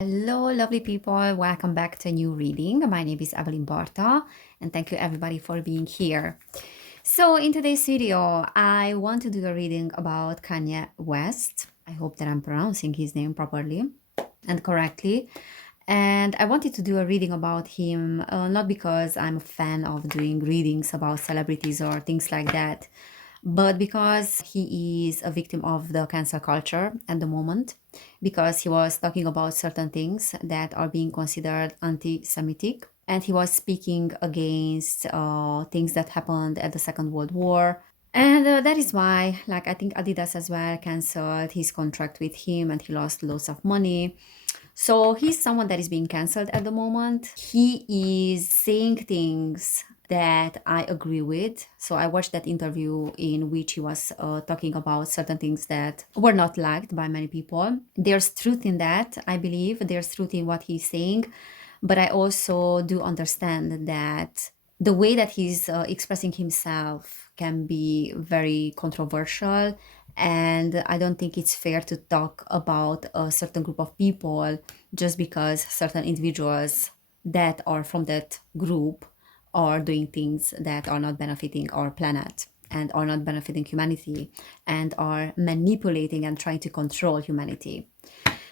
Hello, lovely people. Welcome back to a new reading. My name is Evelin Barta, and thank you everybody for being here. So, in today's video, I want to do a reading about Kanye West. I hope that I'm pronouncing his name properly and correctly. And I wanted to do a reading about him, not because I'm a fan of doing readings about celebrities or things like that, but because he is a victim of the cancel culture at the moment, because he was talking about certain things that are being considered anti-Semitic, and he was speaking against things that happened at the Second World War. And that is why, like, I think Adidas as well canceled his contract with him and he lost lots of money. So he's someone that is being cancelled at the moment. He is saying things that I agree with. So I watched that interview in which he was talking about certain things that were not liked by many people. There's truth in that, I believe. There's truth in what he's saying. But I also do understand that the way that he's expressing himself can be very controversial, and I don't think it's fair to talk about a certain group of people just because certain individuals that are from that group are doing things that are not benefiting our planet and are not benefiting humanity and are manipulating and trying to control humanity.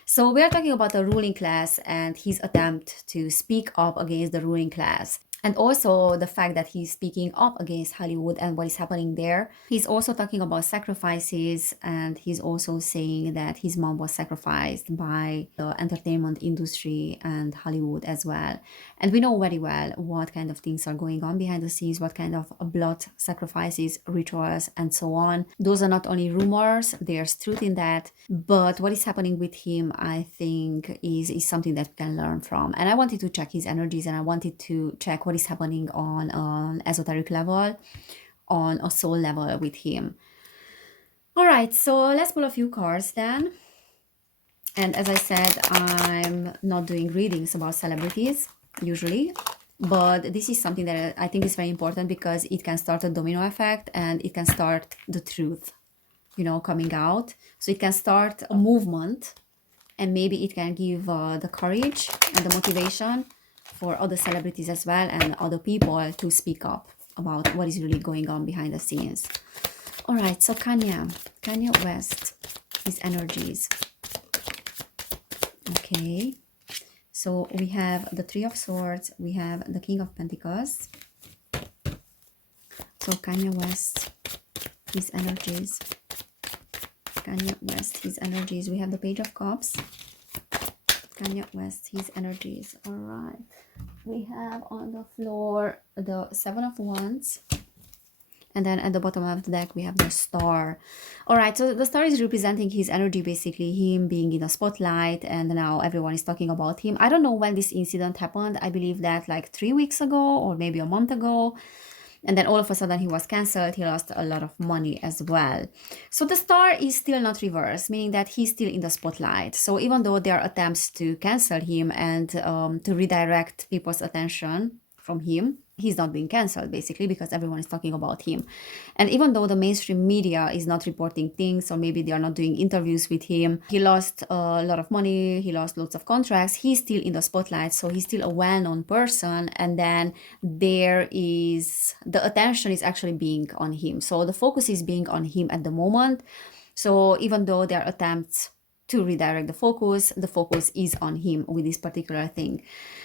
So we are talking about the ruling class and his attempt to speak up against the ruling class. And also the fact that he's speaking up against Hollywood and what is happening there. He's also talking about sacrifices, and he's also saying that his mom was sacrificed by the entertainment industry and Hollywood as well. And we know very well what kind of things are going on behind the scenes, what kind of blood sacrifices, rituals, and so on. Those are not only rumors, there's truth in that. But what is happening with him, I think, is something that we can learn from. And I wanted to check his energies, and I wanted to check what is happening on an esoteric level, on a soul level with him. All right, so let's pull a few cards then. And as I said, I'm not doing readings about celebrities usually, but this is something that I think is very important because it can start a domino effect and it can start the truth, coming out. So it can start a movement, and maybe it can give the courage and the motivation for other celebrities as well and other people to speak up about what is really going on behind the scenes. All right, so Kanye West, his energies. Okay, so we have the Three of Swords, we have the King of Pentacles. So Kanye West, his energies. Kanye West, his energies. We have the Page of Cups. Kanye West, his energies. All right. We have on the floor the Seven of Wands. And then at the bottom of the deck, we have the Star. All right, so the Star is representing his energy, basically, him being in the spotlight, and now everyone is talking about him. I don't know when this incident happened. I believe that like 3 weeks ago or maybe a month ago. And then all of a sudden he was cancelled. He lost a lot of money as well. So the Star is still not reversed, meaning that he's still in the spotlight. So even though there are attempts to cancel him and to redirect people's attention from him, he's not being cancelled, basically, because everyone is talking about him. And even though the mainstream media is not reporting things, or maybe they are not doing interviews with him, he lost a lot of money, he lost lots of contracts, he's still in the spotlight, so he's still a well-known person. And then the attention is actually being on him. So the focus is being on him at the moment. So even though there are attempts to redirect the focus is on him with this particular thing.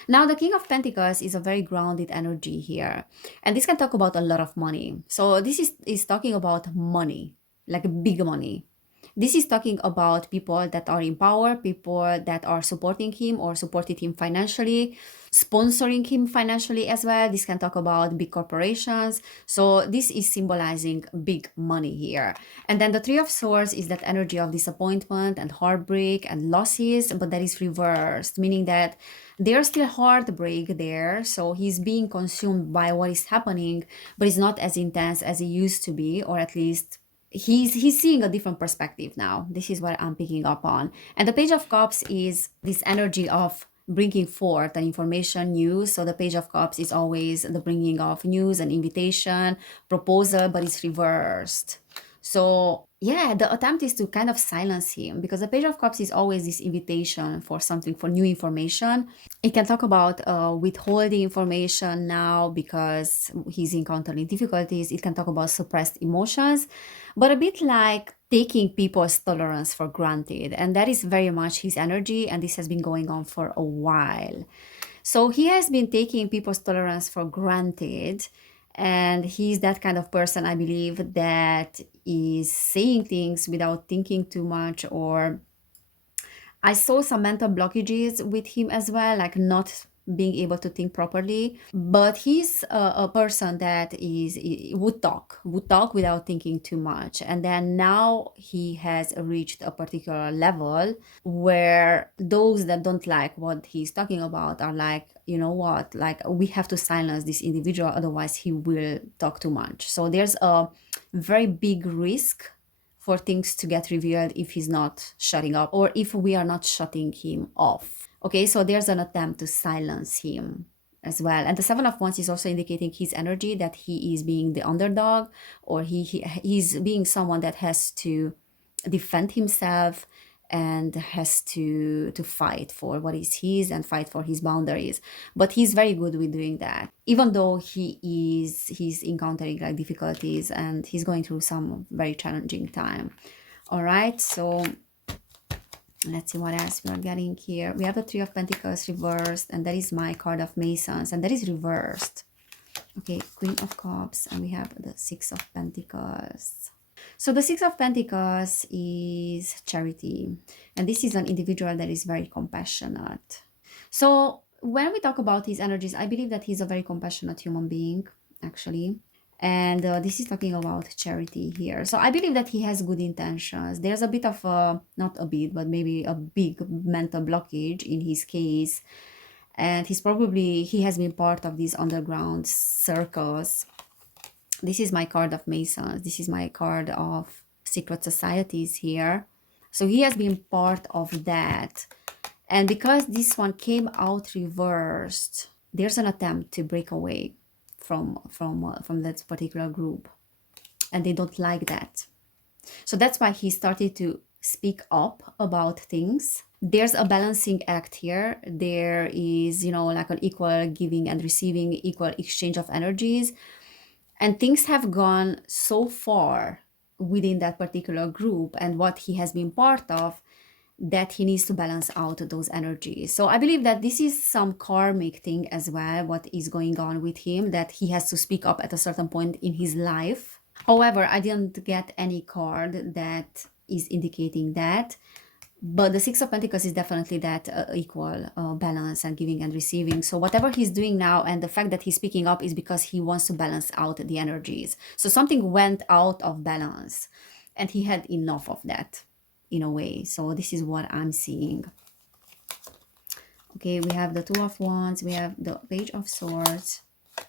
Now, the King of Pentacles is a very grounded energy here. And this can talk about a lot of money. So this is talking about money, like big money. This is talking about people that are in power, people that are supporting him or supported him financially, sponsoring him financially as well. This can talk about big corporations. So this is symbolizing big money here. And then the Three of Swords is that energy of disappointment and heartbreak and losses, but that is reversed, meaning that there's still heartbreak there. So he's being consumed by what is happening, but it's not as intense as it used to be, or at least he's seeing a different perspective now. This is what I'm picking up on. And the Page of Cups is this energy of bringing forth an information, news. So the Page of Cups is always the bringing of news and invitation, proposal, but it's reversed. So yeah, the attempt is to kind of silence him, because the Page of Cups is always this invitation for something, for new information. It can talk about withholding information now because he's encountering difficulties. It can talk about suppressed emotions, but a bit like taking people's tolerance for granted. And that is very much his energy, and this has been going on for a while. So he has been taking people's tolerance for granted, and he's that kind of person, I believe, that is saying things without thinking too much, or I saw some mental blockages with him as well, like not being able to think properly. But he's a person that would talk without thinking too much. And then now he has reached a particular level where those that don't like what he's talking about are like, you know what, like we have to silence this individual, otherwise he will talk too much. So there's a very big risk for things to get revealed if he's not shutting up, or if we are not shutting him off. Okay, so there's an attempt to silence him as well. And the Seven of Wands is also indicating his energy, that he is being the underdog, or he's being someone that has to defend himself and has to fight for what is his and fight for his boundaries. But he's very good with doing that, even though he's encountering like difficulties and he's going through some very challenging time. All right, so let's see what else we are getting here. We have the Three of Pentacles reversed, and that is my card of Masons, and that is reversed. Okay, Queen of Cups, and we have the Six of Pentacles. So the Six of Pentacles is charity, and this is an individual that is very compassionate. So when we talk about his energies, I believe that he's a very compassionate human being, actually. And this is talking about charity here. So I believe that he has good intentions. There's a bit of a, not a bit, but maybe a big mental blockage in his case. And he has been part of these underground circles. This is my card of Masons. This is my card of secret societies here. So he has been part of that. And because this one came out reversed, there's an attempt to break away from that particular group. And they don't like that. So that's why he started to speak up about things. There's a balancing act here. There is, you know, like an equal giving and receiving, equal exchange of energies. And things have gone so far within that particular group and what he has been part of, that he needs to balance out those energies. So I believe that this is some karmic thing as well, what is going on with him, that he has to speak up at a certain point in his life. However, I didn't get any card that is indicating that. But the Six of Pentacles is definitely that equal balance and giving and receiving. So whatever he's doing now, and the fact that he's picking up, is because he wants to balance out the energies. So something went out of balance and he had enough of that in a way. So this is what I'm seeing. Okay, we have the Two of Wands, we have the Page of Swords,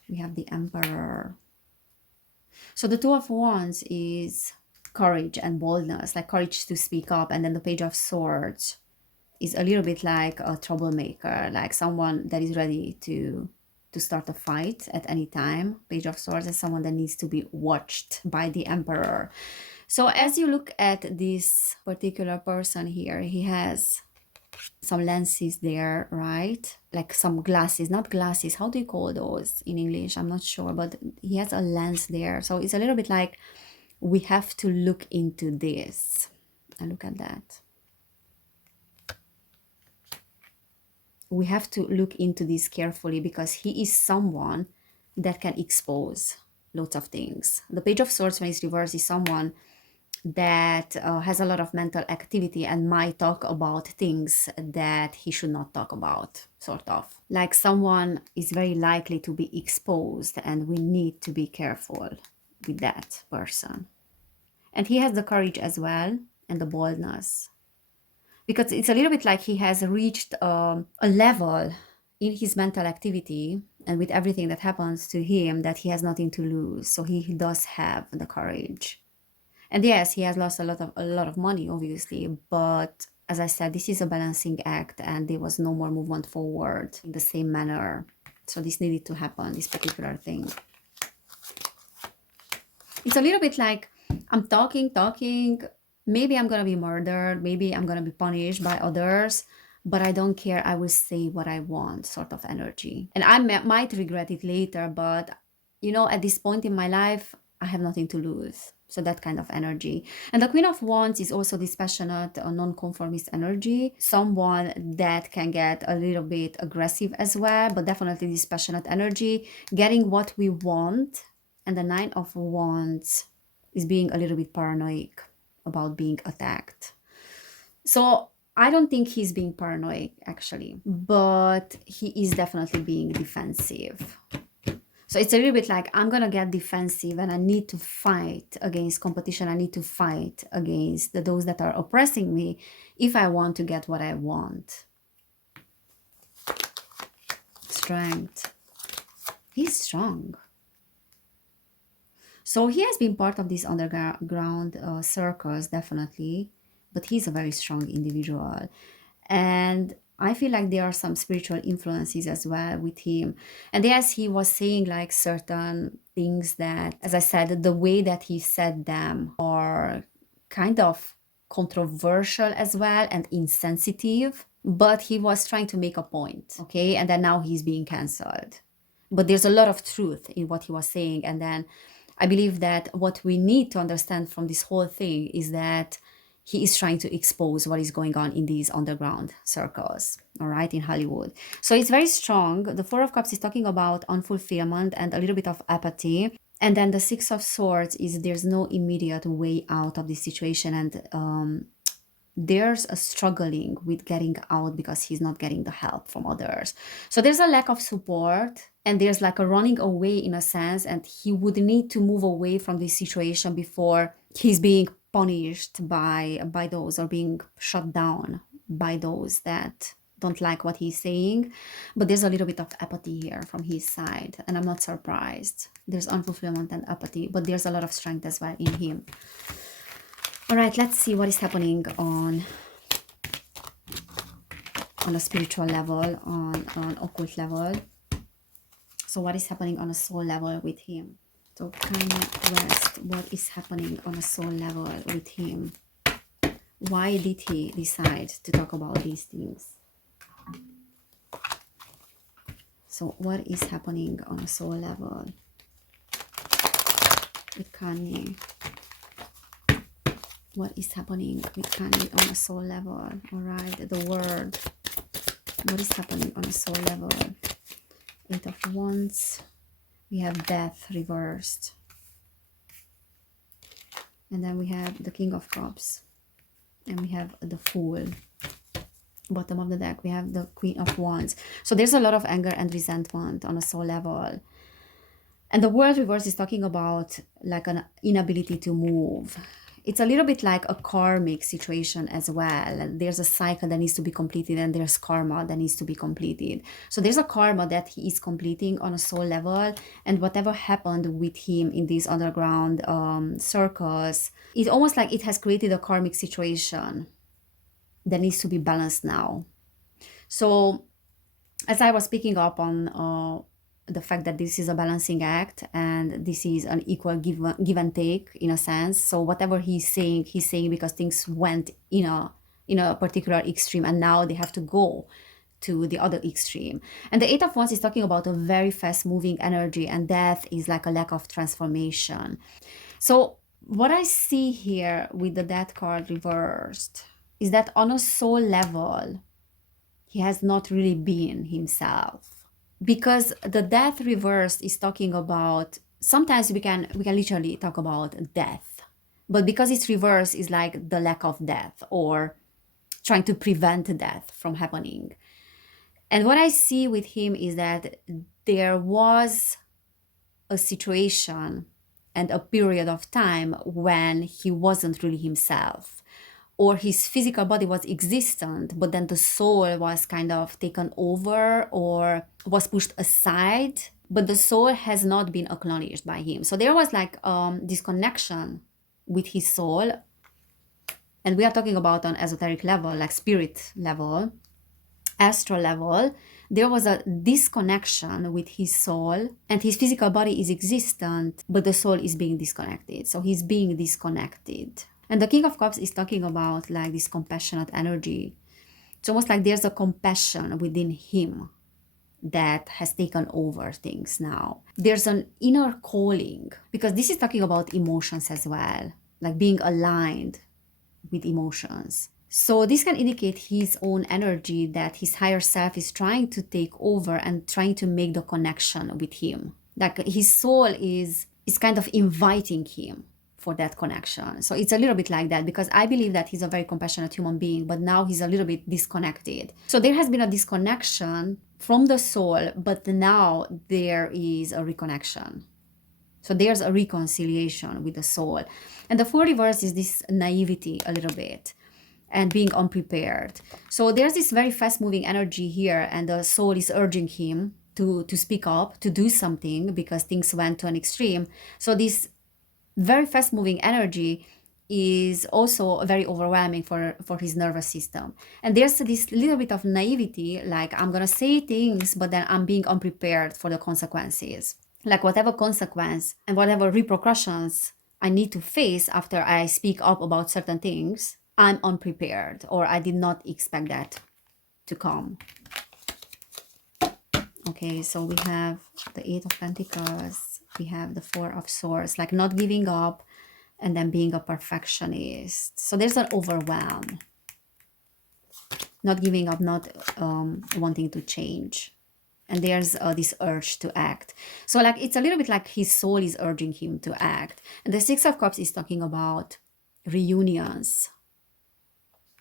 we have the Emperor. So the Two of Wands is courage and boldness, like courage to speak up. And then the Page of Swords is a little bit like a troublemaker, like someone that is ready to start a fight at any time. Page of Swords is someone that needs to be watched by the Emperor. So as you look at this particular person here, he has some lenses there, right? Like some glasses, not glasses. How do you call those in English? I'm not sure, but he has a lens there. So it's a little bit like, we have to look into this. And look at that. We have to look into this carefully, because he is someone that can expose lots of things. The Page of Swords, when it's reversed, is someone that has a lot of mental activity and might talk about things that he should not talk about, sort of. Like someone is very likely to be exposed, and we need to be careful with that person. And he has the courage as well, and the boldness, because it's a little bit like he has reached a level in his mental activity and with everything that happens to him, that he has nothing to lose. So he does have the courage. And yes, he has lost a lot of money, obviously, but as I said, this is a balancing act, and there was no more movement forward in the same manner. So this needed to happen, this particular thing. It's a little bit like I'm talking, maybe I'm gonna be murdered, maybe I'm gonna be punished by others, but I don't care, I will say what I want, sort of energy. And I might regret it later, but at this point in my life, I have nothing to lose. So that kind of energy. And the Queen of Wands is also this passionate, non-conformist energy. Someone that can get a little bit aggressive as well, but definitely this passionate energy, getting what we want. And the Nine of Wands is being a little bit paranoid about being attacked. So I don't think he's being paranoid actually, but he is definitely being defensive. So it's a little bit like, I'm gonna get defensive and I need to fight against competition. I need to fight against those that are oppressing me if I want to get what I want. Strength. He's strong. So he has been part of these underground circles, definitely, but he's a very strong individual. And I feel like there are some spiritual influences as well with him. And yes, he was saying like certain things that, as I said, the way that he said them are kind of controversial as well and insensitive, but he was trying to make a point, okay? And then now he's being cancelled. But there's a lot of truth in what he was saying. And then I believe that what we need to understand from this whole thing is that he is trying to expose what is going on in these underground circles, all right, in Hollywood. So it's very strong. The Four of Cups is talking about unfulfillment and a little bit of apathy. And then the Six of Swords is there's no immediate way out of this situation. And there's a struggling with getting out because he's not getting the help from others. So there's a lack of support and there's like a running away in a sense, and he would need to move away from this situation before he's being punished by those, or being shut down by those that don't like what he's saying. But there's a little bit of apathy here from his side, and I'm not surprised. There's unfulfillment and apathy, but there's a lot of strength as well in him. All right, let's see what is happening on a spiritual level, on occult level. So what is happening on a soul level with him? So Kanye West, what is happening on a soul level with him? Why did he decide to talk about these things? So what is happening on a soul level with Kanye? What is happening with Kanye on a soul level? All right, the word. What is happening on a soul level? Eight of Wands. We have death reversed. And then we have the King of Cups. And we have the Fool. Bottom of the deck, we have the Queen of Wands. So there's a lot of anger and resentment on a soul level. And the World reverse is talking about like an inability to move. It's a little bit like a karmic situation as well. There's a cycle that needs to be completed, and there's karma that needs to be completed. So there's a karma that he is completing on a soul level, and whatever happened with him in these underground circles, it's almost like it has created a karmic situation that needs to be balanced now. So as I was picking up on the fact that this is a balancing act and this is an equal give and take in a sense. So whatever he's saying because things went in a particular extreme, and now they have to go to the other extreme. And the Eight of Wands is talking about a very fast moving energy, and death is like a lack of transformation. So what I see here with the Death card reversed is that on a soul level, he has not really been himself. Because the Death reversed is talking about, sometimes we can literally talk about death, but because it's reversed, is like the lack of death, or trying to prevent death from happening. And what I see with him is that there was a situation and a period of time when he wasn't really himself, or his physical body was existent, but then the soul was kind of taken over or was pushed aside, but the soul has not been acknowledged by him. So there was like disconnection with his soul. And we are talking about on esoteric level, like spirit level. astral level, there was a disconnection with his soul, and his physical body is existent, but the soul is being disconnected. So he's being disconnected. And the King of Cups is talking about like this compassionate energy. It's almost like there's a compassion within him that has taken over things now. There's an inner calling, because this is talking about emotions as well, like being aligned with emotions. So this can indicate his own energy, that his higher self is trying to take over and trying to make the connection with him. Like his soul is kind of inviting him for that connection. So it's a little bit like that, because I believe that he's a very compassionate human being, but now he's a little bit disconnected. So there has been a disconnection from the soul, but now there is a reconnection. So there's a reconciliation with the soul. And the Fool reverse is this naivety a little bit and being unprepared. So there's this very fast moving energy here, and the soul is urging him to speak up, to do something, because things went to an extreme. So this very fast moving energy is also very overwhelming for his nervous system. And there's this little bit of naivety, like I'm gonna say things, but then I'm being unprepared for the consequences. Like whatever consequence and whatever repercussions I need to face after I speak up about certain things, I'm unprepared, or I did not expect that to come. Okay, so we have the Eight of Pentacles, we have the Four of Swords, like not giving up, and then being a perfectionist. So there's an overwhelm. Not giving up, not wanting to change. And there's this urge to act. So like it's a little bit like his soul is urging him to act. And the Six of Cups is talking about reunions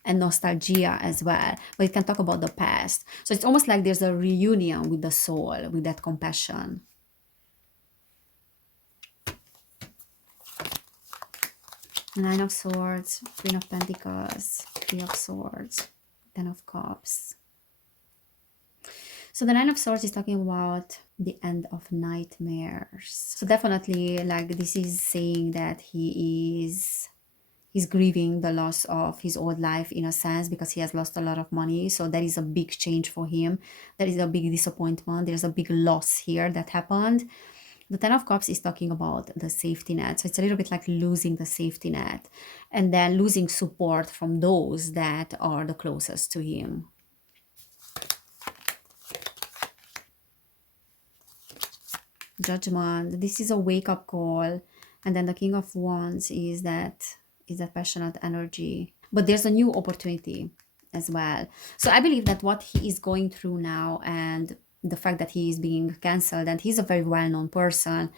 and nostalgia as well, but it can talk about the past. So it's almost like there's a reunion with the soul, with that compassion. Nine of Swords, Queen of Pentacles, Three of Swords, Ten of Cups. So the Nine of Swords is talking about the end of nightmares. So definitely like this is saying that he's grieving the loss of his old life in a sense, because he has lost a lot of money. So that is a big change for him. That is a big disappointment. There's a big loss here that happened. The Ten of Cups is talking about the safety net. So it's a little bit like losing the safety net and then losing support from those that are the closest to him. Judgment. This is a wake-up call. And then the King of Wands is that passionate energy. But there's a new opportunity as well. So I believe that what he is going through now, and the fact that he is being cancelled, and he's a very well-known person,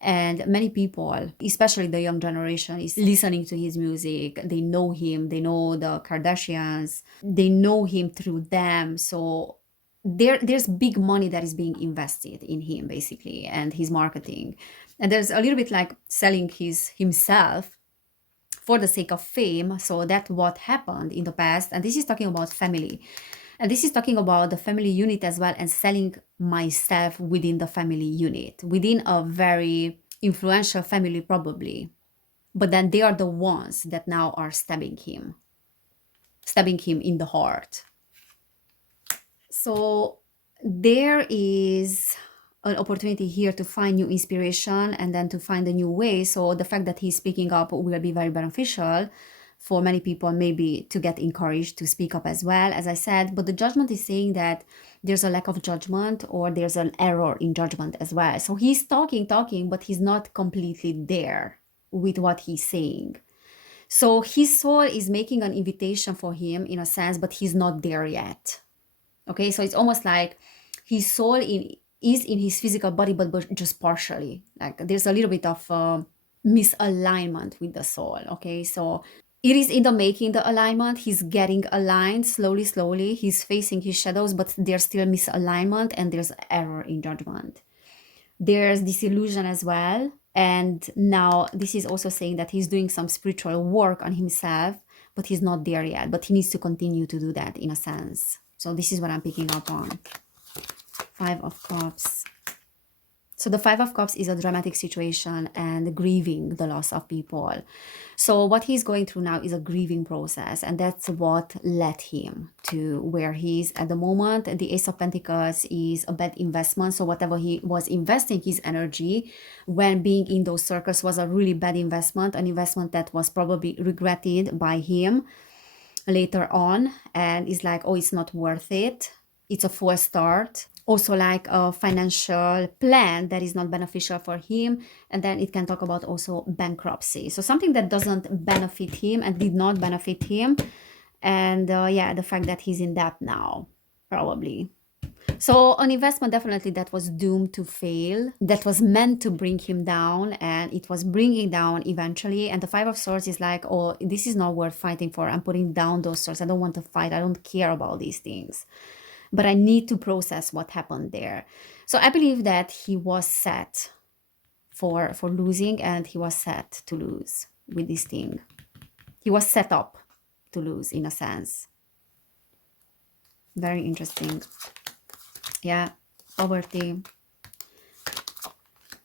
and many people, especially the young generation, is listening to his music. They know him, they know the Kardashians, they know him through them. So there's big money that is being invested in him basically, and his marketing. And there's a little bit like selling himself for the sake of fame. So that's what happened in the past. And this is talking about family. And this is talking about the family unit as well, and selling myself within the family unit, within a very influential family probably. But then they are the ones that now are stabbing him in the heart. So there is an opportunity here to find new inspiration and then to find a new way. So the fact that he's speaking up will be very beneficial for many people, maybe to get encouraged to speak up as well, as I said. But the Judgment is saying that there's a lack of judgment, or there's an error in judgment as well. So he's talking, but he's not completely there with what he's saying. So his soul is making an invitation for him in a sense, but he's not there yet. Okay, so it's almost like his soul is in his physical body, but just partially. Like there's a little bit of misalignment with the soul. Okay, so it is in the making, the alignment. He's getting aligned slowly. He's facing his shadows, but there's still misalignment, and there's error in judgment. There's disillusion as well. And now this is also saying that he's doing some spiritual work on himself, but he's not there yet. But he needs to continue to do that in a sense. So this is what I'm picking up on. Five of Cups. So the Five of Cups is a dramatic situation and grieving the loss of people. So what he's going through now is a grieving process, and that's what led him to where he's at the moment. The Ace of Pentacles is a bad investment. So whatever he was investing his energy when being in those circles was a really bad investment, an investment that was probably regretted by him later on, and is like, oh, it's not worth it. It's a false start. Also like a financial plan that is not beneficial for him. And then it can talk about also bankruptcy. So something that doesn't benefit him and did not benefit him. And yeah, the fact that he's in debt now, probably. So an investment definitely that was doomed to fail, that was meant to bring him down, and it was bringing down eventually. And the Five of Swords is like, oh, this is not worth fighting for. I'm putting down those swords. I don't want to fight. I don't care about these things. But I need to process what happened there. So I believe that he was set for losing, and he was set to lose with this thing. He was set up to lose in a sense. Very interesting. Yeah, poverty.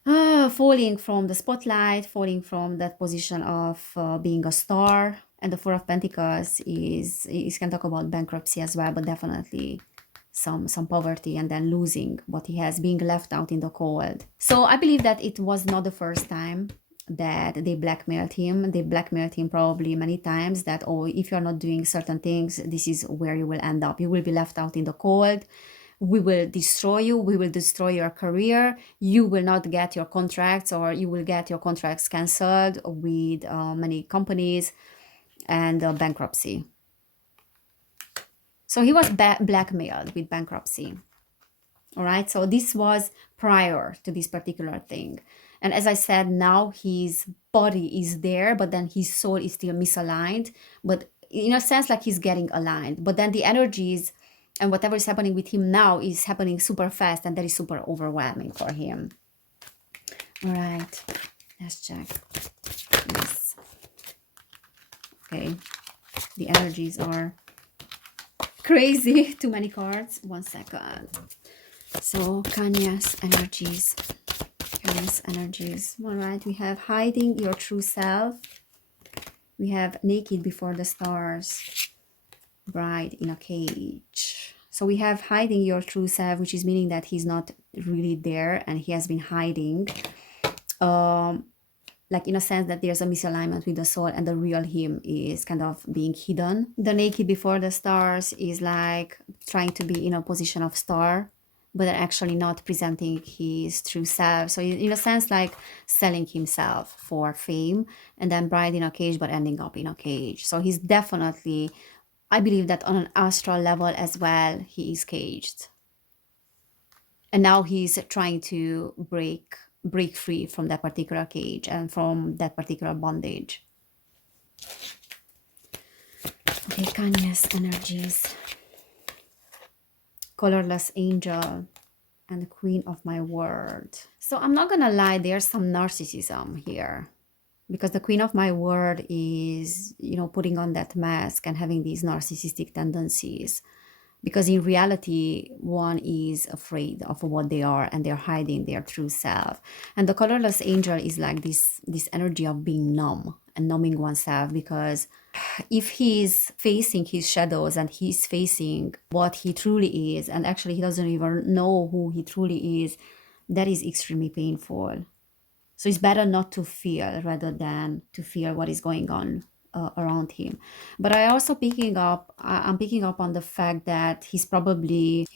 Falling from the spotlight, falling from that position of being a star. And the Four of Pentacles is can talk about bankruptcy as well, but definitely some poverty, and then losing what he has, being left out in the cold. So I believe that it was not the first time that they blackmailed him. They blackmailed him probably many times that, oh, if you're not doing certain things, this is where you will end up. You will be left out in the cold. We will destroy you. We will destroy your career. You will not get your contracts, or you will get your contracts canceled with many companies, and bankruptcy. So he was blackmailed with bankruptcy. All right. So this was prior to this particular thing. And as I said, now his body is there, but then his soul is still misaligned. But in a sense, like he's getting aligned. But then the energies and whatever is happening with him now is happening super fast, and that is super overwhelming for him. All right. Let's check. Yes. Okay. The energies are crazy. Too many cards. 1 second. So Kanye's energies. Kanye's energies. All right. We have hiding your true self. We have naked before the stars. Bride in a cage. So we have hiding your true self, which is meaning that he's not really there and he has been hiding. Like in a sense that there's a misalignment with the soul, and the real him is kind of being hidden. The naked before the stars is like trying to be in a position of star, but actually not presenting his true self. So in a sense, like selling himself for fame, and then bride in a cage, but ending up in a cage. So he's definitely, I believe that on an astral level as well, he is caged. And now he's trying to break free from that particular cage and from that particular bondage. Okay, Kanye's energies. Colorless angel and the Queen of my word. So I'm not gonna lie, there's some narcissism here, because the Queen of my word is, you know, putting on that mask and having these narcissistic tendencies. Because in reality, one is afraid of what they are, and they're hiding their true self. And the colorless angel is like this energy of being numb and numbing oneself, because if he's facing his shadows and he's facing what he truly is, and actually he doesn't even know who he truly is, that is extremely painful. So it's better not to feel rather than to feel what is going on around him. But I'm picking up on the fact that he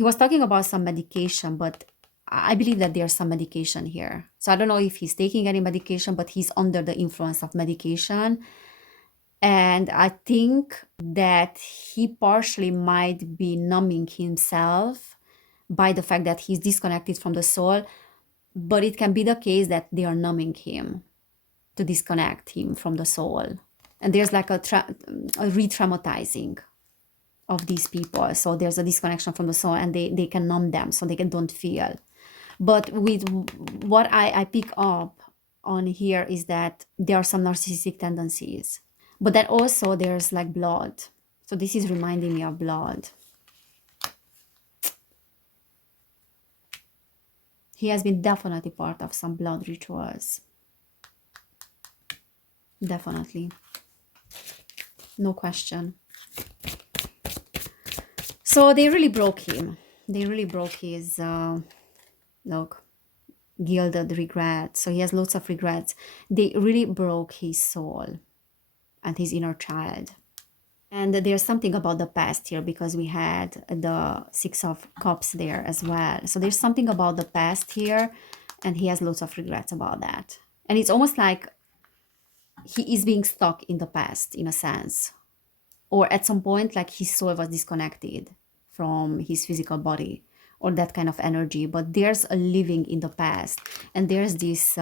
was talking about some medication, but I believe that there's some medication here. So I don't know if he's taking any medication, but he's under the influence of medication. And I think that he partially might be numbing himself by the fact that he's disconnected from the soul. But it can be the case that they are numbing him to disconnect him from the soul. And there's like a re-traumatizing of these people. So there's a disconnection from the soul, and they can numb them so they don't feel. But with what I pick up on here is that there are some narcissistic tendencies. But then also there's like blood. So this is reminding me of blood. He has been definitely part of some blood rituals. Definitely. No question. So they really broke him. They really broke his, look, gilded regret. So he has lots of regrets. They really broke his soul and his inner child. And there's something about the past here because we had the Six of Cups there as well. So there's something about the past here, and he has lots of regrets about that. And it's almost like he is being stuck in the past in a sense. Or at some point, like his soul was disconnected from his physical body or that kind of energy. But there's a living in the past, and there's this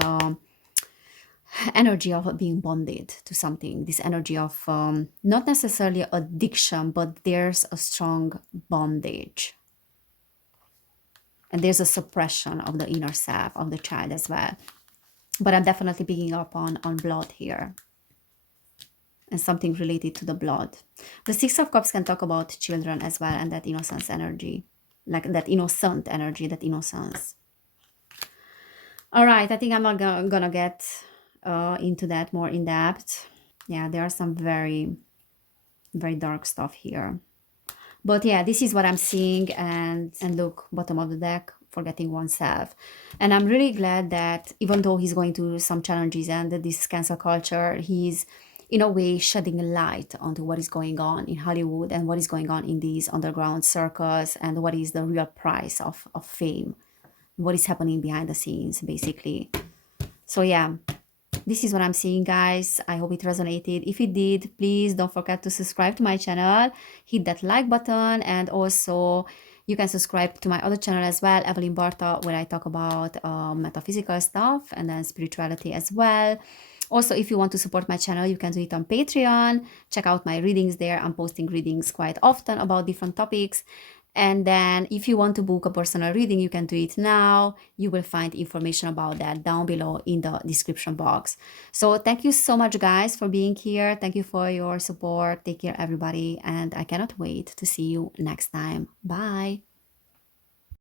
energy of being bonded to something, this energy of not necessarily addiction, but there's a strong bondage. And there's a suppression of the inner self of the child as well. But I'm definitely picking up on blood here. And something related to the blood. The Six of Cups can talk about children as well and that innocence energy. Like that innocent energy, that innocence. All right, I think I'm not gonna get into that more in depth. Yeah, there are some very, very dark stuff here. But yeah, this is what I'm seeing. And look, bottom of the deck, forgetting oneself. And I'm really glad that even though he's going through some challenges and this cancel culture, he's in a way shedding a light onto what is going on in Hollywood and what is going on in these underground circles and what is the real price of fame, what is happening behind the scenes, basically. So yeah, this is what I'm seeing, guys. I hope it resonated. If it did, please don't forget to subscribe to my channel, hit that like button, and also you can subscribe to my other channel as well, Evelin Barta, where I talk about metaphysical stuff and then spirituality as well. Also, if you want to support my channel, you can do it on Patreon. Check out my readings there. I'm posting readings quite often about different topics. And then if you want to book a personal reading, you can do it now. You will find information about that down below in the description box. So thank you so much, guys, for being here. Thank you for your support. Take care, everybody. And I cannot wait to see you next time. Bye.